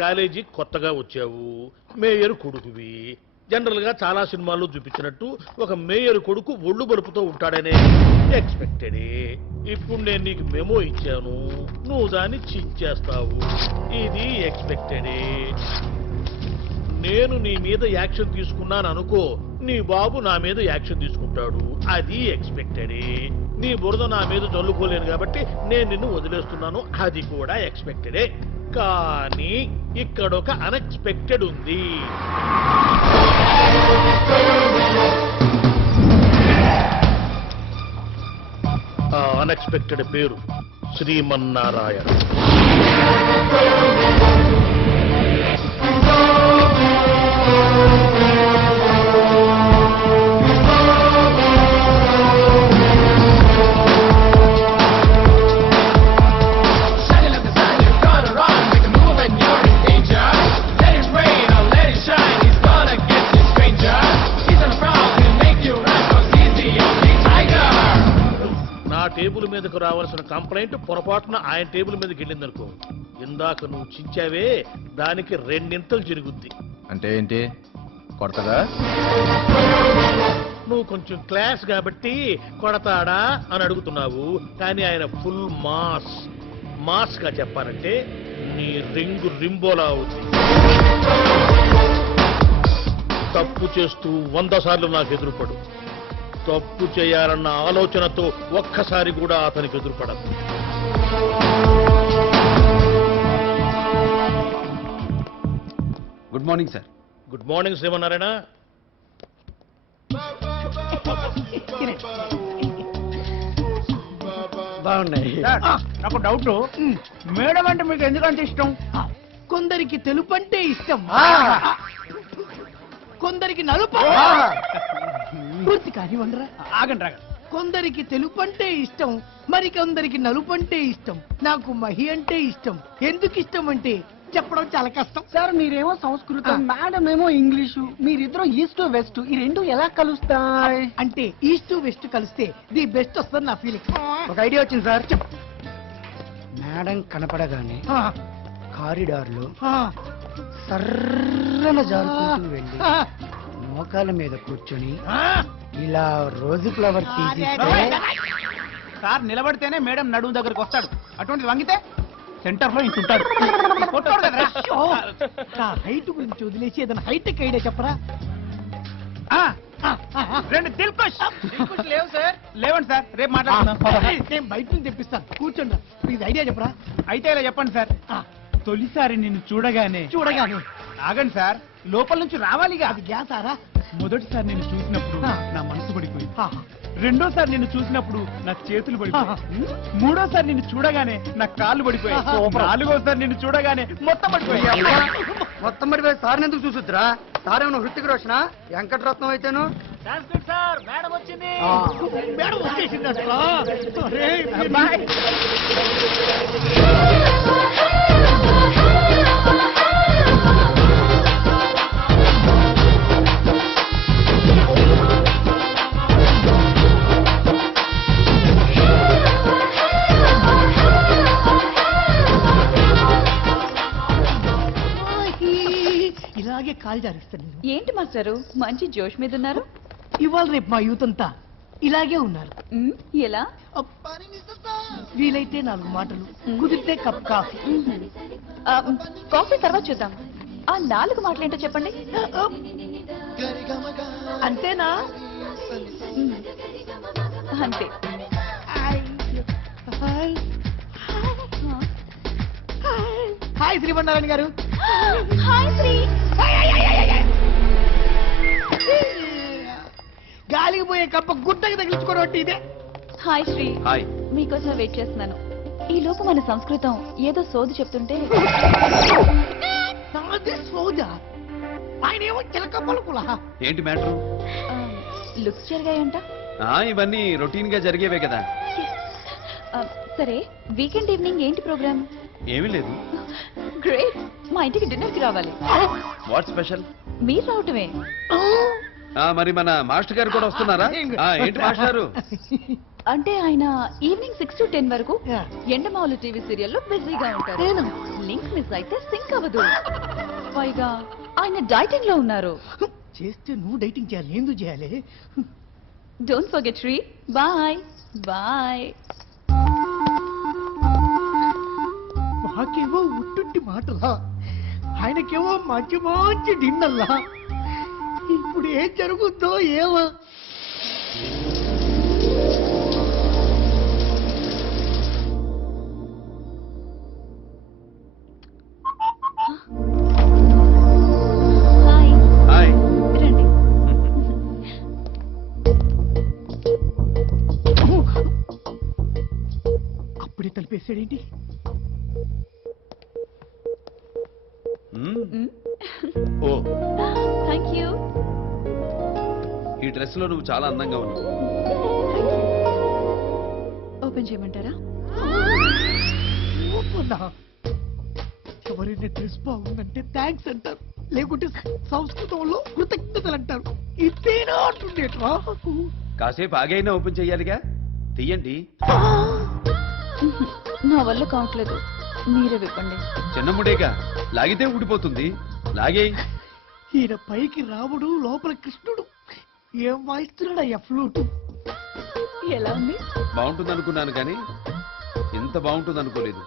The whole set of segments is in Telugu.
కాలేజీ కొత్తగా వచ్చావు, మేయర్ కొడుకువి. జనరల్ గా చాలా సినిమాల్లో చూపించినట్టు ఒక మేయర్ కొడుకు ఒళ్ళు బలుపుతో ఉంటాడనే ఎక్స్పెక్టెడే. ఇప్పుడు నేను నీకు మెమో ఇచ్చాను, నువ్వు దాన్ని చించేస్తావు. ఇది ఎక్స్పెక్టెడే. నేను నీ మీద యాక్షన్ తీసుకున్నాను అనుకో, నీ బాబు నా మీద యాక్షన్ తీసుకుంటాడు. అది ఎక్స్పెక్టెడే. నీ బురద నా మీద చల్లుకోలేను కాబట్టి నేను నిన్ను వదిలేస్తున్నాను. అది కూడా ఎక్స్పెక్టెడే. కానీ ఇక్కడొక అన్ఎక్స్పెక్టెడ్ ఉంది. ఆ అన్ఎక్స్పెక్టెడ్ పేరు శ్రీమన్నారాయణ. టేబుల్ మీదకు రావాల్సిన కంప్లైంట్ పొరపాటున ఆయన టేబుల్ మీదకి వెళ్ళిందనుకో, ఇందాక నువ్వు చించావే దానికి రెండింతలు జరుగుద్ది. అంటే ఏంటి, కొడతాడా? నువ్వు కొంచెం క్లాస్ కాబట్టి కొడతాడా అని అడుగుతున్నావు, కానీ ఆయన ఫుల్ మాస్ గా చెప్పాలంటే నీ రింగు రింబోలా అవుతుంది. తప్పు చేస్తూ 100 సార్లు నాకు ఎదురుపడు. తప్పు చేయాలన్న ఆలోచనతో ఒక్కసారి కూడా అతనికి ఎదురుపడదు. Good morning sir. Good morning Srimannarayana. బాగున్నాయి. నాకు డౌట్, మేడం అంటే మీకు ఎందుకంటే ఇష్టం? కొందరికి తెలుపు అంటే ఇష్టం, కొందరికి నలుపు. పూర్తి కానీ వండరా, ఆగండి రాగండి. కొందరికి తెలుపు అంటే ఇష్టం, మరి కొందరికి నలుపు అంటే ఇష్టం. నాకు మహి అంటే ఇష్టం. ఎందుకు ఇష్టం అంటే చెప్పడం చాలా కష్టం. సార్ మీరేమో సంస్కృతం, మేడం ఏమో ఇంగ్లీషు, మీరిద్దరు ఈస్ట్ వెస్ట్, ఈ రెండు ఎలా కలుస్తాయి? అంటే ఈస్ట్ వెస్ట్ కలిస్తే ది బెస్ట్ వస్తుంది నా ఫీలింగ్. ఒక ఐడియా వచ్చింది సార్. మేడం కనపడగానే కారిడార్ లో సర్రన జారుకుంటూ వెళ్ళి మోకాల మీద కూర్చొని ఇలా రోజు ఫ్లవర్ తీసిస్తే సార్ నిలబడితేనే మేడం నడుము దగ్గరకు వస్తాడు. అటువంటి వంగితే సెంటర్ లో ఇంటుంటాడు. హైట్ గురించి వదిలేసి ఏదైనా హైటెక్ ఐడియా చెప్పరా? రెండు దిల్కుష్ లేవు సార్. లేవండి సార్, రేపు మాట్లాడుతున్నాం. నేను బయట నుంచి తెప్పిస్తాను, కూర్చోండి. ఇది ఐడియా చెప్పరా? అయితే ఇలా చెప్పండి సార్. తొలిసారి నిన్ను చూడగానే ఆగండి సార్, లోపల నుంచి రావాలిగా. అది గ్యాసారా? మొదటిసారి నేను చూసినప్పుడు నా మనసు పడిపోయింది. రెండోసారి నిన్ను చూసినప్పుడు నా చేతులు పడిపోయాయి. మూడోసారి నిన్ను చూడగానే నా కాళ్ళు పడిపోయాయి. నాలుగోసారి నిన్ను చూడగానే మొత్తం పడిపోయాయి. మొత్తం పడిపోయి సార్ ఎందుకు చూసుద్రా? సార్ ఏమన్నా హృతిక్ రోషనా, వెంకటరత్నం అయితేను? సార్ మేడం వచ్చింది. మేడం వచ్చేసింది అసలు. ఇలాగే కాల్ జారిస్తాను. ఏంటి మాస్టారు మంచి జోష్ మీద ఉన్నారు? ఇవాళ రేపు మా యూత్ అంతా ఇలాగే ఉన్నారు. ఎలా? వీలైతే 4 మాటలు, కుదిరితే కప్ కాఫీ. కాఫీ తర్వాత చూద్దాం. ఆ 4 మాటలేంటో చెప్పండి. అంతేనా? అంతే. హాయ్ శ్రీమన్నారాయణ గారు. హాయ్ శ్రీ. గాలికి పోయే కప్ప గుట్టకి తగిలించుకోవడం ఇదే. హాయ్ శ్రీ. హాయ్. మీకోసం వెయిట్ చేస్తున్నాను. ఈ లోపు మన సంస్కృతం ఏదో సోది చెప్తుంటే సోదా ఆయన ఏమో చిలక పలుకులా. ఏంటి మ్యాటర్? లుక్స్ జరిగాయంట. ఇవన్నీ రొటీన్ గా జరిగేవే కదా. సరే, వీకెండ్ ఈవినింగ్ ఏంటి ప్రోగ్రామ్? ఏమీ లేదు. గ్రేట్. మా ఇంటికి డిన్నర్ కి రావాలి. What special? మీరు రావటమే. మరి మన మాస్టర్ గారు కూడా వస్తున్నారా? ఏంటి మాస్టర్ గారు? అంటే ఆయన ఈవినింగ్ 6 to 10 వరకు Yeah. ఎండమావులు టీవీ సీరియల్లో బిజీగా ఉంటారు. నేను లింక్ మిస్ అయితే సింక్ అవ్వదు. పైగా ఆయన డైటింగ్ లో ఉన్నారు. చేస్తే నువ్వు డైటింగ్ చేయాలి, ఎందుకు చేయాలి? Don't forget Sri. Bye bye. మాకేమో ఉట్టుంటి మాటలా, ఆయనకేమో మంచి మంచి డిన్నర్లా. ఇప్పుడు ఏం జరుగుతుందో ఏమో. Hi hi. రండి. అప్పుడే తలిపేసాడేంటి? ఓ, థ్యాంక్ యూ. ఈ డ్రెస్ లో నువ్వు చాలా అందంగా ఉన్నావు. ఓపెన్ చేయమంటారా? ఓపన్నా. ఎవరైనా డ్రెస్ బాగుందంటే థ్యాంక్స్ అంటారు, లేకుంటే సంస్కృతంలో కృతజ్ఞతలు అంటారు. ఇదేనా అంటుండేట్రా? కాసేపు ఆగైనా ఓపెన్ చెయ్యాలిగా. తీయండి. నా వల్ల కావట్లేదు, మీరే విప్పండి. చిన్నముడేగా, లాగితే ఊడిపోతుంది. లాగే. ఈయన పైకి రాముడు, లోపల కృష్ణుడు. ఏం వాయిస్తున్నాడా ఫ్లూటు? ఎలా ఉంది? బాగుంటుంది అనుకున్నాను కానీ ఇంత బాగుంటుంది అనుకోలేదు.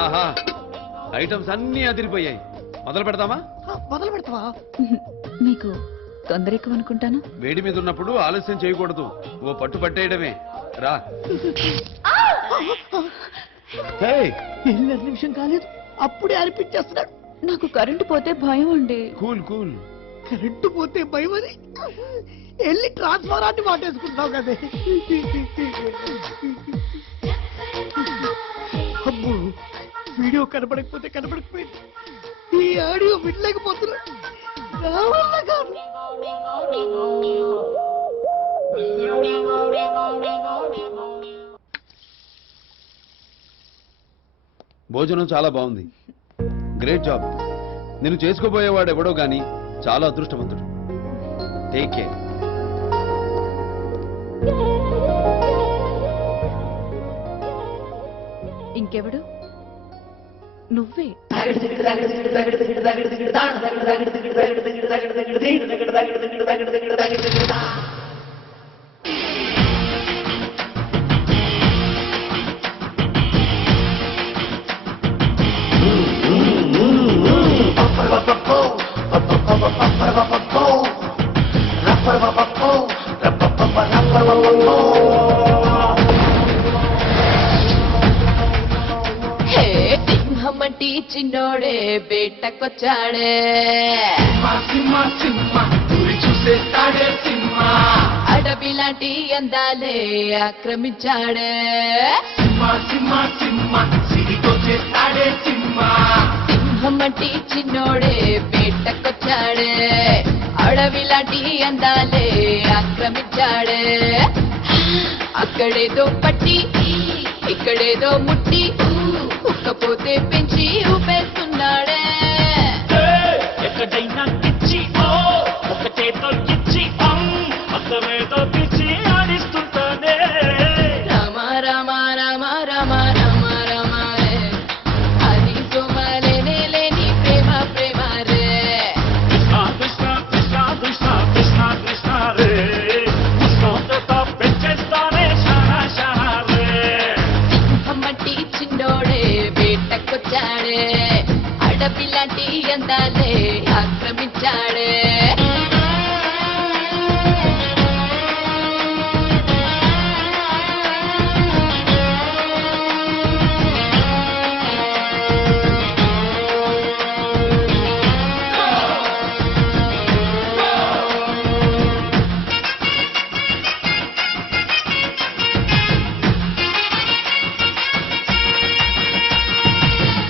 ఆహా, ఐటమ్స్ అన్నీ అదిరిపోయాయి. మొదలు పెడదామా? మొదలు పెడతావా? మీకు తొందర ఎక్కువ అనుకుంటాను. వేడి మీద ఉన్నప్పుడు ఆలస్యం చేయకూడదు. ఓ పట్టు పట్టేయడమే. రా. హే, 2 నిమిషం కాలేదు, అప్పుడే అనిపించేస్తున్నాడు. నాకు కరెంటు పోతే భయం అండి. Cool cool. కరెంటు పోతే భయం అని వెళ్ళి ట్రాన్స్ఫారాన్ని మాటేసుకుంటున్నావు కదే. అబ్బో, వీడియో కనపడకపోతే కనపడకపోయింది, ఈ ఆడియో వినలేకపోతున్నాడు. నా వల్ల కాదు. భోజనం చాలా బాగుంది. Great job. నేను చేసుకోబోయేవాడు ఎవడో గాని చాలా అదృష్టవంతుడు. Take care. ఇంకెవడు? నువ్వే. హే సింహమంటి చిన్నోడే బేటకొచ్చాడే, అడవి లాంటి అందాలే ఆక్రమించాడే, సింహమంటి చిన్నోడే బేటకొచ్చాడే, అడవి లాంటి అందాలే ఆక్రమించాడే. అక్కడేదో పట్టి ఇక్కడేదో ముట్టి ఉక్కపోతే పెంచి ఊపేస్తున్నాడే. ఎక్కడైనా ఇచ్చి ఓ ఒకటేతో ఇచ్చి అక్కమేదో పిచ్చి ఆడిస్తుంటానే. రామ రామ రామ రామ రామ రామ రే, అది సోమలేనే లేని ప్రేమ ప్రేమ రే. కృష్ణ కృష్ణ కృష్ణ కృష్ణ కృష్ణ కృష్ణ రే, ఉష్ణోగ్రత పెంచేస్తానే షానా షానా రే. సింహమట్టి చిన్నోడే బేటకొచ్చాడే, అడవి లాంటి అందాలే ఆక్రమించాడే.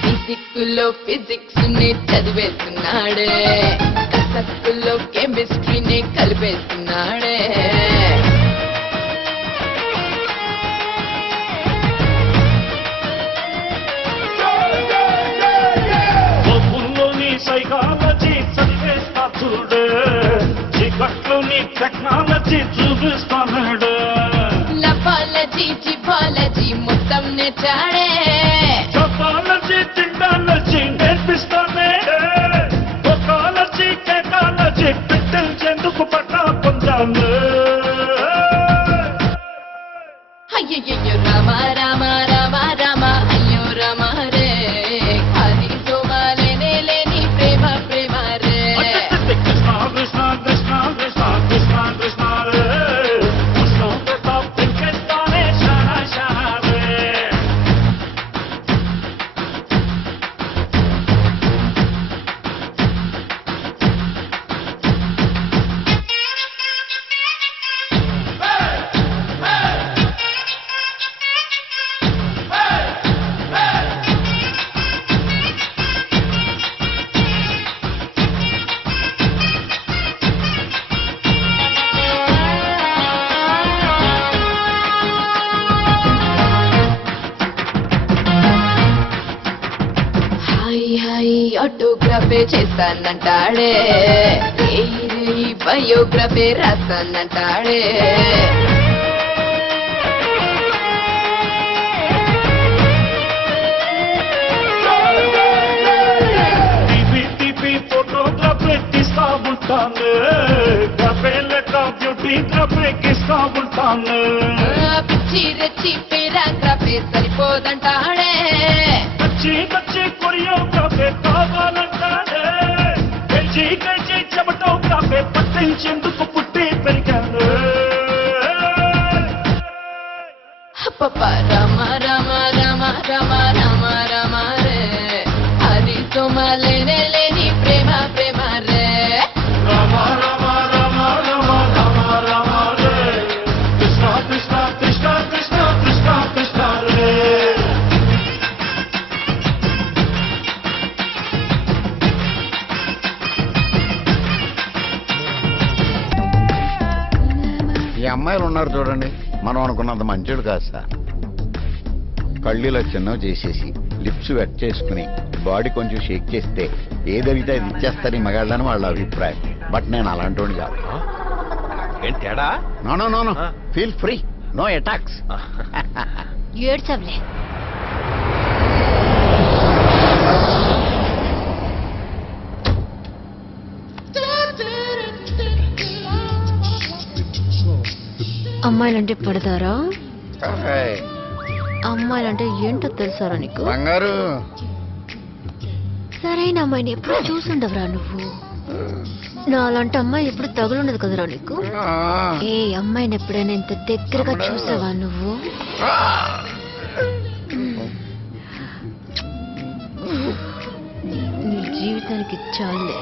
ఫిజిక్స్లో ఫిజిక్స్ ని చదివేస్తున్నాడే, కసక్కుల్లో కెమిస్ట్రీని కలిపేస్తున్నాడే. సైకాలజీ చదివేస్తా చూడే, చీకట్లో టెక్నాలజీ చూపిస్తాడు లపాలజీ జిపాలజీ మొత్తం నేర్చాడే టపాలజీ తిండాలజీ నేర్పిస్తానే ఒకాలజీ కేటాలజీ పెట్టించేందుకు పట్టా పొందాను అయ్యయ్యో రామ రామ రామ రామ అయ్యో రామ రే హరి సోమాలేనే లేని ప్రేమ ప్రేమ రే కృష్ణ కృష్ణ కృష్ణ కృష్ణ కృష్ణ కృష్ణ రే ఉష్ణోగ్రత పెంచేస్తానే షానా షానా రే హాయ్ హాయ్ ఆటోగ్రాఫే చేస్తానంటాడే రేయ్ బయోగ్రఫీ రాస్తానంటాడే టీపీ ఫోటోగ్రఫీ తీస్తా ఉంటాను గ్రఫే లెక్క బ్యూటీ గ్రఫీ ఇస్తా ఉంటాను పిచ్చి రెచ్చి పేరాగ్రఫీ సరిపోదంటాడే కచ్చి కచ్చి కొరియోగ్రఫీ కావాలంటానే గెలిచి గెలిచి చెమటోగ్రఫీ పట్టించేందుకు పుట్టి పెరిగాను పప్ప రామ రామ రామ రామ రామ రామ రే హరి సోమాలేనే లేని ప్రేమ ప్రేమ రే రామ రామ రామ రామ రామ రామ రే కృష్ణ కృష్ణ కృష్ణ కృష్ణ కృష్ణ కృష్ణ రే ఈ అమ్మాయిలు ఉన్నారు చూడండి, మనం అనుకున్నంత మంచోడు కాదు సార్. కళ్ళు ఇలా చిన్నవి చేసేసి లిప్స్ వెట్ చేసుకుని బాడీ కొంచెం షేక్ చేస్తే ఏదైతే అది ఇచ్చేస్తారు ఈ మగాళ్ళని వాళ్ళ అభిప్రాయం. బట్ నేను అలాంటి వాడిని కాదు. ఏంటేడా no no no no feel free, no attacks. ఏడ్చవలే. అమ్మాయిలంటే పడతారా? అమ్మాయిలంటే ఏంటో తెలుసారా నీకు? బంగారు సరైన అమ్మాయిని ఎప్పుడు చూసుండవురా నువ్వు. నా అలాంటి అమ్మాయి ఎప్పుడు తగులుండదు కదరా నీకు. ఏ అమ్మాయిని ఎప్పుడైనా ఇంత దగ్గరగా చూసావా నువ్వు? నీ జీవితానికి చాలే.